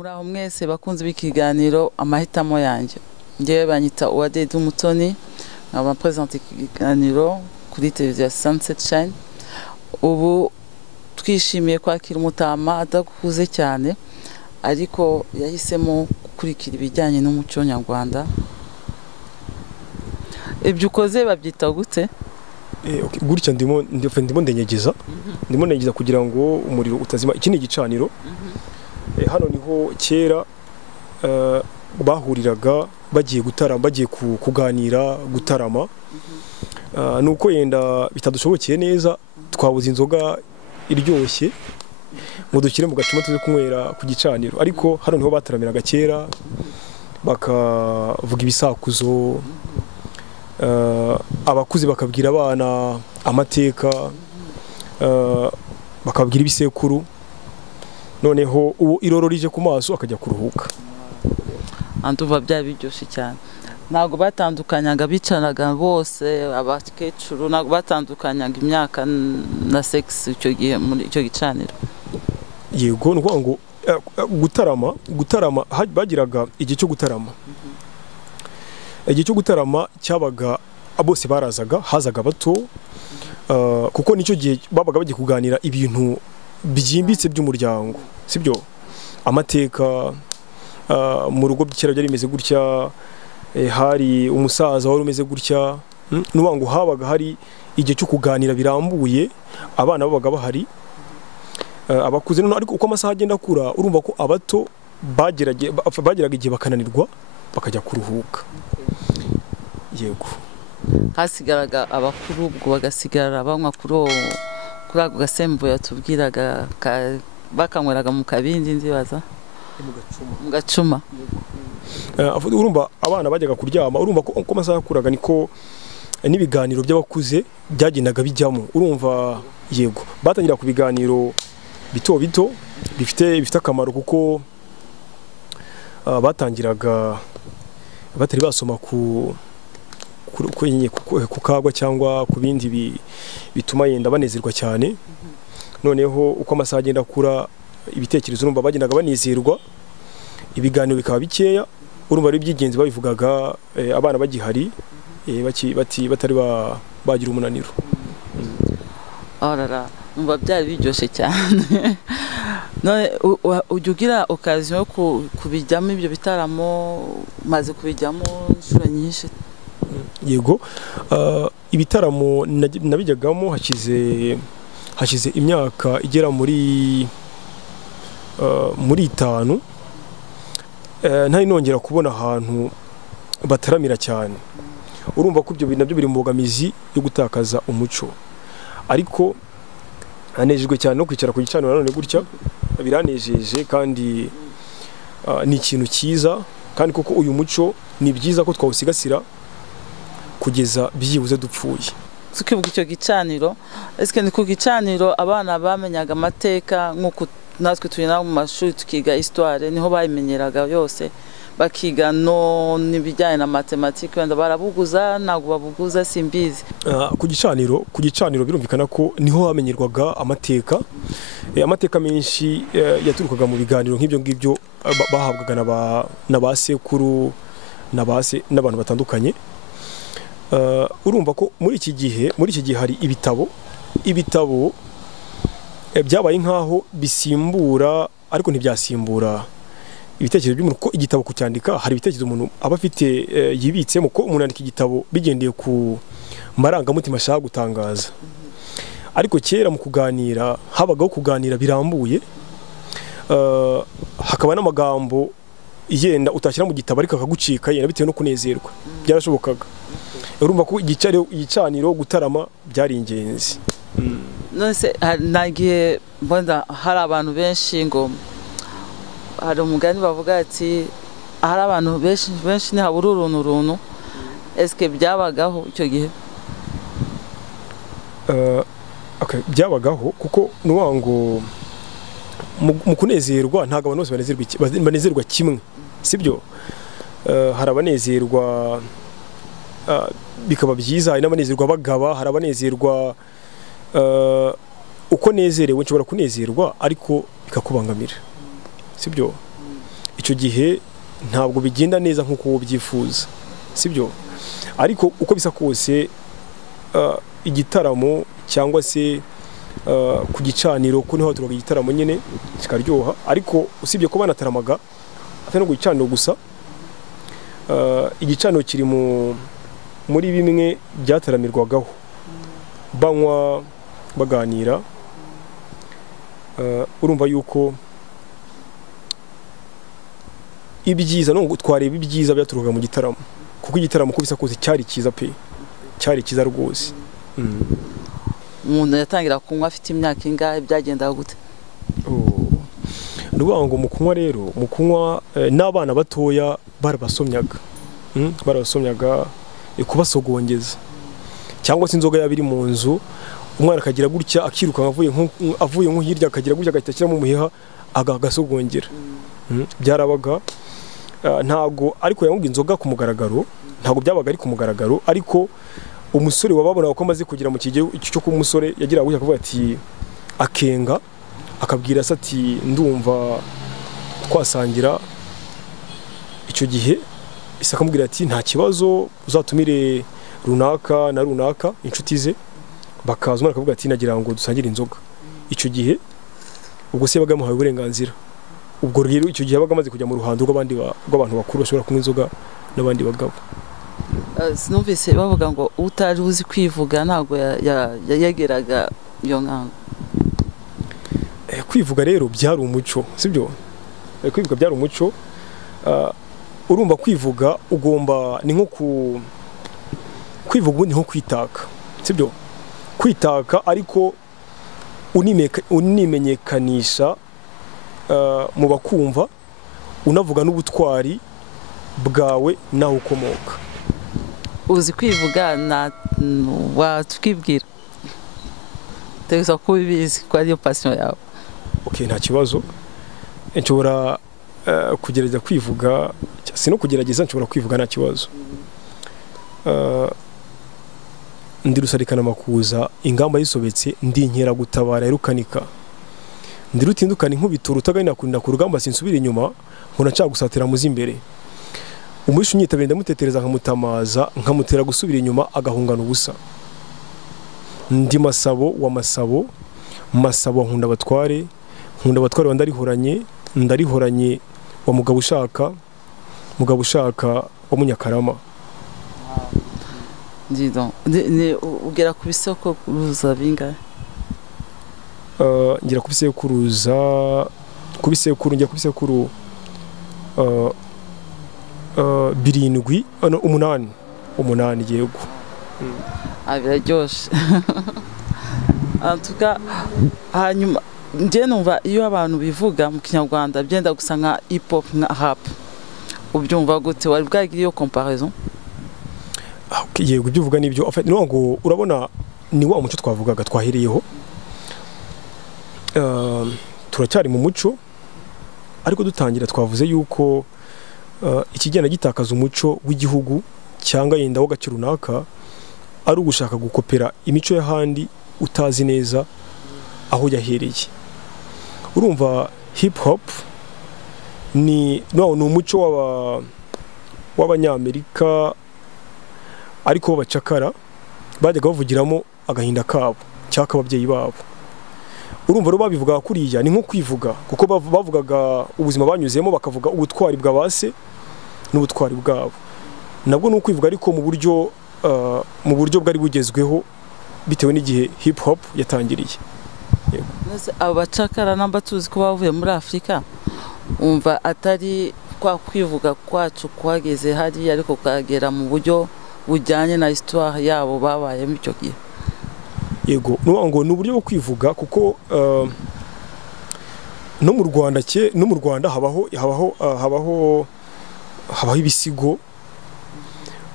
muri aho mwese bakunze b'ikiganiro amahitamo yanjye ngewe banyita Uwadede Umutoni nkaba presente ikiganiro kuri televiziyo Sunset Shine. Ubu twishimiye kwakira umutama adakuze cyane ariko yahisemo gukurikira ibijyanye n'umuco nyarwanda. Ibyo ukoze babyita gute? Gutya ndimo ndenyegeza kugira ngo umuriro utazima. Iki ni igicaniro. Hano niho kera bahuriraga bagiye gutarama, bagiye kuganira, gutarama. Nuko yenda bitadushobokeye neza twabuze inzoga iryoshye ngo dukire mu gacuma tuze kunywera ku gicaniro, ariko hano niho bataramiraga kera bakavuga ibisakuzo, abakuze bakabwira abana amateka, bakabwira ibisekuru, noneho uwo iroro rije ku maso akajya kuruhuka. Anduva bya biryoshye cyane. Ntabwo batandukanyaga, bicanaga bose, abakecuru ntabwo batandukanyaga imyaka na sex icyo gihe muri icyo gicaniro. Yego, nuko ngo gutarama bagiraga igihe cyo gutarama. Igihe cyo gutarama cyabaga bose barazaga, hazaga bato, kuko nicyo gihe babaga bagiye kuganira ibintu byimbitse by'umuryango, sibyo? Amateka, mu rugo by'ikera byari bimeze gutya, hari umusaza wari umeze gutya, nuba ngo habaga hari igihe cyo kuganira birambuye, abana babaga bahari, abakuze. None ariko uko amasaha agenda akura urumva ko abato bageraga igihe bakananirwa bakajya kuruhuka. Yego, hasigaraga abakuru ubwo bagasigara banywa kuri ako gasembo yatubwiraga bakanyweraga mu kabindi ndibaza mu gacuma. Urumva abana bajyaga kuryama, urumva ko amasaha yakuraga niko n'ibiganiro by'abakuze byagendaga bijyamo, urumva. Yego, batangira ku biganiro bito bito bifite akamaro, kuko batangiraga batari basoma ku kagwa cyangwa ku bindi bituma yenda banezerwa cyane. Noneho uko amasaha agenda akura ibitekerezo urumva bagendaga banezerwa, ibiganiro bikaba bikeya, urumva ari by'ingenzi babivugaga abana bagihari, batari bagira umunaniro. Arara umva byari biryoshye cyane. None ujya ugira occasion yo kubijyamo ibyo bitaramo, maze kubijyamo inshuro nyinshi? Yego, ibitaramo nabijyagamo hashize imyaka igera muri 5. Ntari nongera kubona ahantu bataramira cyane. Urumva ko ibyo bintu nabyo biri mu mbogamizi yo gutakaza umuco, ariko anejejwe cyane no kwicara ku gicaniro none gutya, biranejeje kandi ni ikintu cyiza, kandi koko uyu muco ni byiza ko twawusigasira kugeza byibuze dupfuye. Tukivuga icyo gicaniro, eske ni ku gicaniro abana bamenyaga amateka nk'uko natwe turi mu mashuri tukiga histoire, niho bayimenyeraga yose, bakiga n'ibijyanye na matematike, wenda barabuguza ntabwo babuguza simbizi. Ku gicaniro birumvikana ko niho hamenyerwaga amateka. Amateka menshi yaturukaga mu biganiro nk'ibyo ngibyo bahabwaga na ba sekuru n'abantu batandukanye. Urumva ko muri iki gihe hari ibitabo byabaye nkaho bisimbura, ariko ntibyasimbura ibitekerezo by'umuntu, ko igitabo kucyandika hari ibitekerezo umuntu aba afite yibitsemo, ko umuntu yandika igitabo bigendeye ku marangamutima ashaka gutangaza. Ariko kera mu kuganira habagaho kuganira birambuye, hakaba n'amagambo yenda utashyira mu gitabo ariko akagucika yenda bitewe no kunezerwa, byarashobokaga. Urumva ko igicaniro gutarama byari ingenzi. None se nagiye mbona hari abantu benshi, ngo hari umugani bavuga ati hari abantu benshi ntihabura uruntu. Eske byabagaho icyo gihe? Byabagaho, kuko nuwa ngo mu kunezerwa ntabwo abantu bose banezerwa kimwe, sibyo? Hari abanezerwa bikaba byiza, hari n'abanezerwa bagaba, hari abanezerwa uko nezerewe nshobora kunezerwa ariko bikakubangamira, sibyo? icyo gihe ntabwo bigenda neza nk'uko ubyifuza, sibyo? Ariko uko bisa kose igitaramo cyangwa se ku gicaniro ko niho haturaga igitaramo nyine kikaryoha, ariko usibye ko banataramaga atari no ku gicaniro gusa, igicaniro kiri muri bimwe byataramirwagaho, banywa baganira. Urumva yuko ibyiza no twareba ibyiza byaturuka mu gitaramo, kuko igitaramo ko bisa kose cyari cyiza pe, cyari cyiza rwose. Umuntu yatangira kunywa afite imyaka ingahe, byagendaga gute? Nuvuga ngo mu kunywa rero, mu kunywa n'abana batoya barabasomyaga, kubasogongeza, cyangwa se inzoga yabiri mu nzu, umwana akagira gutya akiruka avuye nko hirya akagira gutya agahita ashyiramo umuheha agasogongera. Byarabaga ntago, ariko yanywaga inzoga ku mugaragaro, ntago byabaga ari ku mugaragaro, ariko umusore wababonaga ko amaze kugera mu kigero cyo kuba umusore yagira gutya akavuga ati akenga, akabwira se ati ndumva twasangira. Icyo gihe isa akamubwira ati nta kibazo, uzatumire runaka na runaka inshuti ze bakaza, umwana akavuga ati nagira ngo dusangire inzoga. Icyo gihe ubwo se yabaga yamuhaye uburenganzira. Ubwo rero icyo gihe yabaga amaze kujya mu ruhando rw'abantu bakuru bashobora kunywa inzoga n'abandi bagabo. Sinumvise bavuga ngo utari uzi kwivuga ntabwo yageraga iyo nkango. Kwivuga rero byari umuco, sibyo? Kwivuga byari umuco. Urumva kwivuga ugomba ni nko kwivuga ni nko kwitaka, sibyo? Kwitaka ariko unimenyekanisha mu bakumva, unavuga n'ubutwari bwawe naho ukomoka. Uzi kwivuga watwibwira? Tegeza ko ubizi ko ariyo passion yawe. Okay, nta kibazo. Nshobora kugerageza kwivuga, si no kugerageza, nshobora kwivuga nta kibazo. Ndi rusarikana makuza, ingamba yisobetse, ndi nkera gutabara irukanika. Ndi rutindukana inkubito rutaganira kurinda ku rugamba, sinsubira inyuma, nkona nshaka gusatira muzi imbere. Umuhisha unyitabira ndamutetereza nkamutamaza, nkamutera gusubira inyuma agahungana ubusa. Ndi Masabo wa Masabo, Masabo nkunda abatware wa ndarihoranye wa mugabo ushaka wa Munyakarama. Ndido ugera ku bisoko kuruza bingahe? Ngira kubisekuruza, njya kubisekuru 7 umunani yego. Biraryoshe. Antuka hanyuma nje numva iyo abantu bivuga mu Kinyarwanda byenda gusa nka hip hop nka rap, ubyumva gute? Wari bwagira iyo comparaison? Yego, ibyo uvuga nibyo. En fait ngo urabona ni wa muco twavugaga twahereyeho. Turacyari mu muco, ariko dutangira twavuze yuko ikigenda gitakaza umuco w'igihugu cyangwa yenda w'agace runaka ari ugushaka gukopera imico y'ahandi utazi neza aho yahereye. Urumva hip hop ni umuco w'abanyamerika, ariko bacakara bajyaga bavugiramo agahinda kabo cyangwa ababyeyi babo. Urumva rero babivuga kuriya ni nko kwivuga, kuko bavugaga ubuzima banyuzemo, bakavuga ubutwari bwa base n'ubutwari bwabo. Nabwo ni ukwivuga, ariko mu buryo bwari bugezweho bitewe n'igihe hip hop yatangiriye. Abacakara namba tuzi ko bavuye muri Afrika, umva atari kwa kwivuga kwacu kwageze hari, ariko kagera mu buryo bujyanye na histoire yabo babaye mu cyo gihe. Yego, ngo ni uburyo bwo kwivuga, kuko no mu Rwanda habaho ibisigo,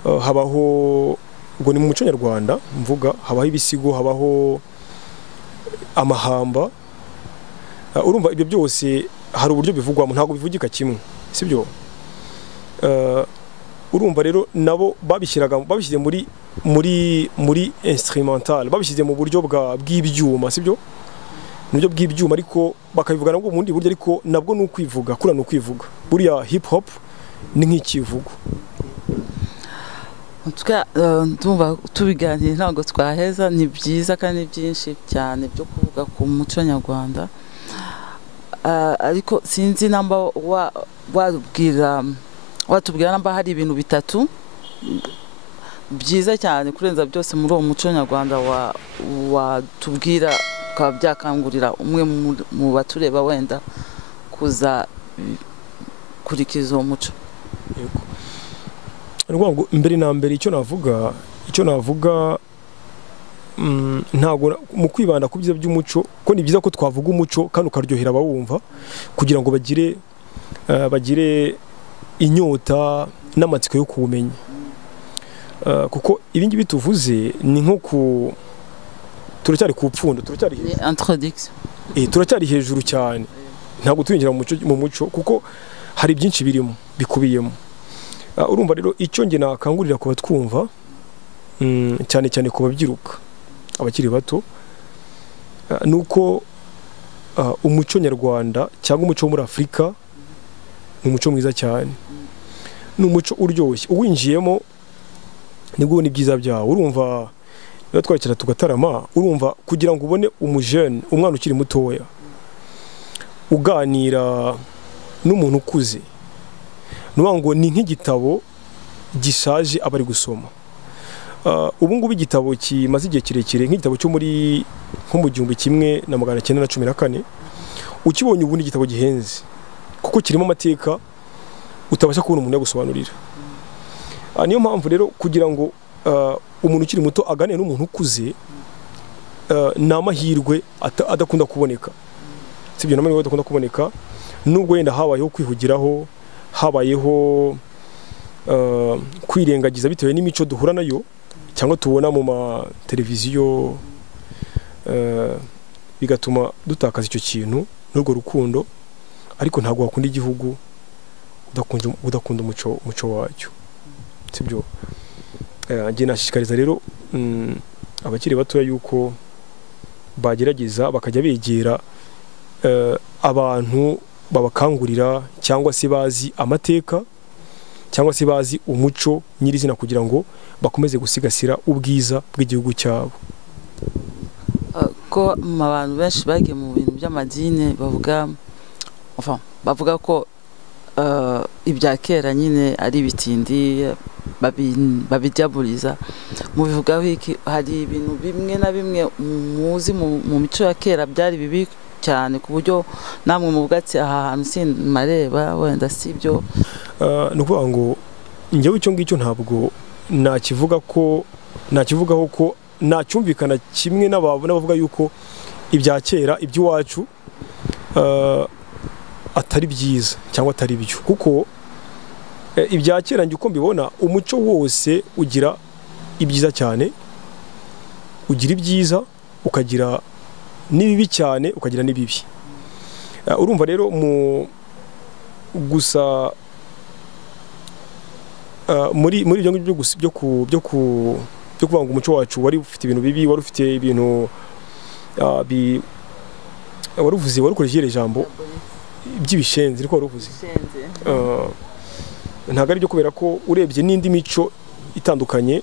habaho ngo ni mu muco nyarwanda mvuga, habaho ibisigo, habaho amahamba. Urumva ibyo byose hari uburyo bivugwamo, ntabwo bivugika kimwe, sibyo? Urumva rero nabo babishyize muri instrumental, babishyize mu buryo bw'ibyuma, sibyo? mu buryo bw'ibyuma ariko bakabivuga nabwo mu bundi buryo ariko nabwo ni ukwivuga kura ni ukwivuga buriya hip hop ni nk'ikivugo. ndumva tubiganira ntabwo twaheza ni byiza kandi byinshi cyane byo kuvuga ku muco nyarwanda ariko sinzi namba watubwira namba hari ibintu bitatu byiza cyane kurenza byose muri uwo muco nyarwanda watubwira ukaba byakangurira umwe mu batureba wenda kuza kurikiza uwo muco. Ngo mbere na mbere icyo navuga ntago mu kwibanda ku byiza by'umuco ko ni byiza ko twavuga umuco kandi ukaryohera abawumva kugira ngo bagire inyota n'amatsiko yo kuwumenya kuko ibi ngibi tuvuze ni nko turacyari ku pfundo turacyari hejuru cyane ntabwo twinjira mu muco kuko hari byinshi birimo bikubiyemo. Urumva rero icyo nge nakangurira kuba twumva cyane cyane ku babyiruka abakiri bato nuko umuco nyarwanda cyangwa umuco wo muri Afurika ni umuco mwiza cyane, ni umuco uryoshye uwinjiyemo nibwo ni byiza byawo. Urumva iyo twakira tugatarama urumva kugira ngo ubone umujene umwana ukiri mutoya uganira n'umuntu ukuze ngo ni nk'igitabo gishaje abari gusoma. Ubu ngubu igitabo kimaze igihe kirekire nk'igitabo cyo muri nko mu 1914 ukibonye ubu ni igitabo gihenze kuko kirimo amateka utabasha kubona umuntu yagusobanurira. Niyo mpamvu rero kugira ngo umuntu ukiri muto aganire n'umuntu ukuze ni amahirwe adakunda kuboneka, sibyo n'amahirwe adakunda kuboneka nubwo yenda habayeho kwihugiraho, habayeho kwirengagiza bitewe n'imico duhura nayo cyangwa tubona mu mateleviziyo bigatuma dutakaza icyo kintu n'urwo rukundo, ariko ntabwo wakunda igihugu udakunda umuco wacyo, sibyo. Ngiye nashishikariza rero abakiri batoya yuko bagerageza bakajya begera abantu babakangurira cyangwa se bazi amateka cyangwa se bazi umuco nyirizina kugira ngo bakomeze gusigasira ubwiza bw'igihugu cyabo. Ko abantu benshi bagiye mu bintu by'amadini bavuga ko ibya kera nyine ari bitindi babijyaburiza. Mu bivuga wiki hari ibintu bimwe na bimwe muzi mu mico ya kera byari bibi cyane ku buryo namwe mu bwatsi aha hantu sinmareba wenda sibyo. Ni ukuvuga ngo njyewe icyo ngicyo ntabwo nakivugaho ko nacyumvikana kimwe n'abavuga yuko ibya kera iby'iwacu atari byiza cyangwa atari byo, kuko ibya kera njye uko mbibona umuco wose ugira ibyiza cyane, ugira ibyiza ukagira n'ibibi cyane ukagira n'ibibi. Urumva rero gusa muri ibyo ngibyo byo kuvuga ngo umuco wacu wari ufite ibintu bibi, wari ufite ibintu wari ukoresheje ijambo by'ibishenzi ariko wari uvuze ntabwo ari byo, kubera ko urebye n'indi mico itandukanye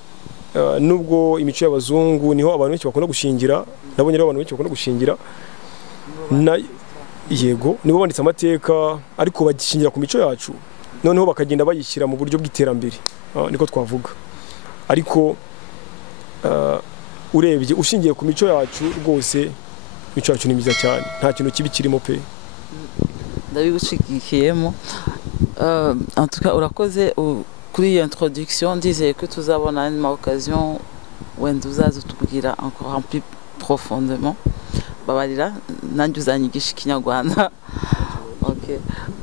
nubwo imico y'abazungu niho abantu benshi bakunda gushingira, nabonye rero abantu benshi bakunda gushingira yego nibo banditse amateka ariko bagishingira ku mico yacu, noneho bakagenda bayishyira mu buryo bw'iterambere niko twavuga. Ariko urebye ushingiye ku mico yacu rwose imico yacu ni myiza cyane, nta kintu kibi kirimo pe. Ndabigushigikiyemo. En tout cas urakoze kuri iyi introduction, ndizeye ko tuzabona une occasion wenda uzaza utubwira encore un peu profondément. Babarira nanjye uzanyigisha ikinyarwanda.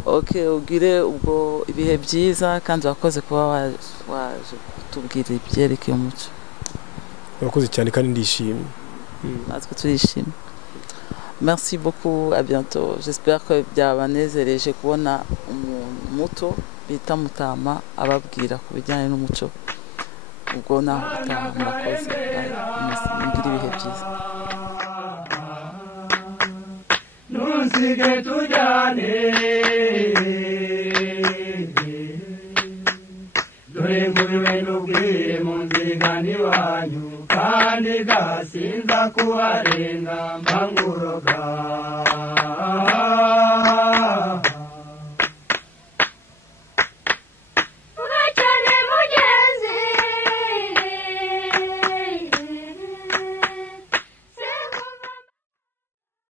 Okay, ugire ubwo ibihe byiza kandi wakoze kuba waje kutubwira ibyerekeye umuco. Urakoze cyane kandi ndishimye. Natwe turishimye. Merci beaucoup, à bientôt. J'espère que byabanezereje kubona umuntu muto bita Mutama ababwira ku bijyanye n'umuco. Ubwo naho murakoze. Mugire ibihe byiza. musige tujyane dore nguriwe n'ubwire mu nzigani wanyu kandi gasinza kubarenga mbanguroga